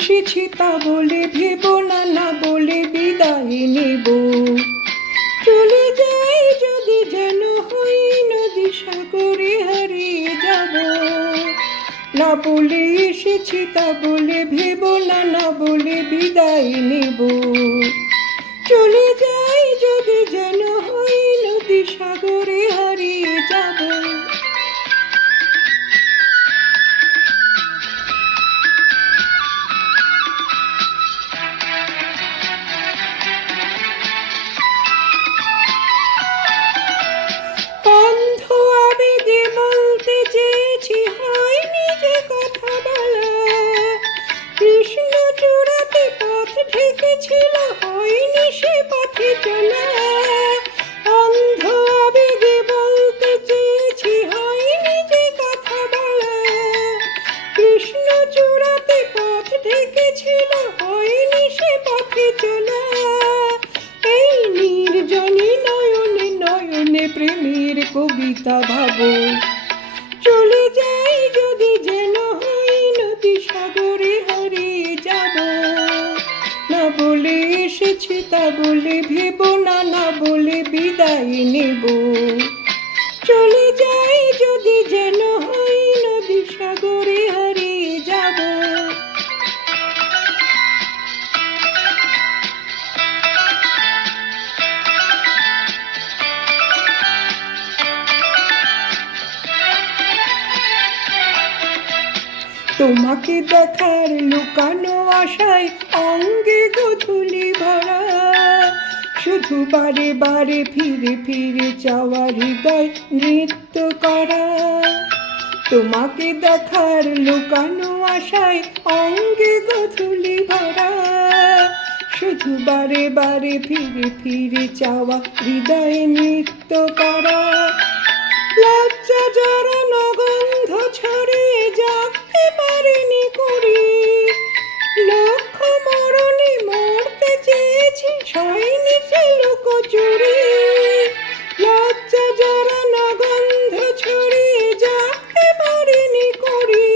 এসেছি তা বলে ভেব না, না বলে বিদায় নেব। চলে যাই যদি যেন হই নদী সাগরে হারিয়ে যাব। না বলে এসেছি তা বলে ভেব না, না বলে বিদায় নেব। চলে যাই যদি যেন হই নদী সাগরে হারিয়ে যাব। অন্ধ আবেগে বলতে চেয়েছি, হয়নি যে কথা বলা। কৃষ্ণ চূড়াতে পথ ঢেকেছিল, হয়নি সে পথে চলা। অন্ধ আবেগে বলতে চেয়েছি, হয়নি যে কথা বলা। কৃষ্ণ চূড়াতে পথ ঢেকেছিল, হয়নি সে পথে চলা। এই নির্জনে নয়নে নয়নে প্রেমের কবিতা ভাবো। চলে যাই যদি যেন হই নদী সাগরে হারিয়ে যাব। না বলে এসেছি তা বলে ভেব না, না বলে বিদায় নেব। চলে যাই যদি যেন হই নদী সাগরে হারিয়ে যাব। তোমাকে দেখার লুকানো আশায় অঙ্গে গোধূলি ভরা। শুধু বারে বারে ফিরে ফিরে চাওয়া হৃদয় নৃত্য করা। তোমাকে দেখার লুকানো আশায় অঙ্গে গোধূলি ভরা। শুধু বারে বারে ফিরে ফিরে চাওয়া হৃদয় নৃত্য করা। লজ্জা জড়ানো গন্ধ ছড়িয়ে জাগতে পারিনি করি। লক্ষ্য মরণে মরতে চেয়েছি, সয়নি সে লুকোচুরি। লজ্জা জড়ানো গন্ধ ছড়িয়ে জাগতে পারিনি করি।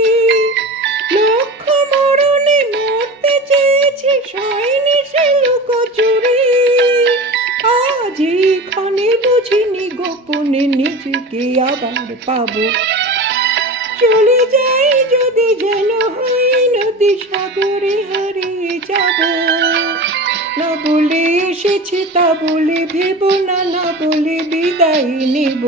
লক্ষ্য মরণে মরতে চেয়েছি, সয়নি সে লুকোচুরি। আজ ক্ষণে বুঝিনি গোপনে নিজেকে আবার পাবো। চলে যাই যদি যেন হই নদী সাগরে হারিয়ে যাব। না বলে এসেছি তা বলে ভেব না, না বলে বিদায় নেব।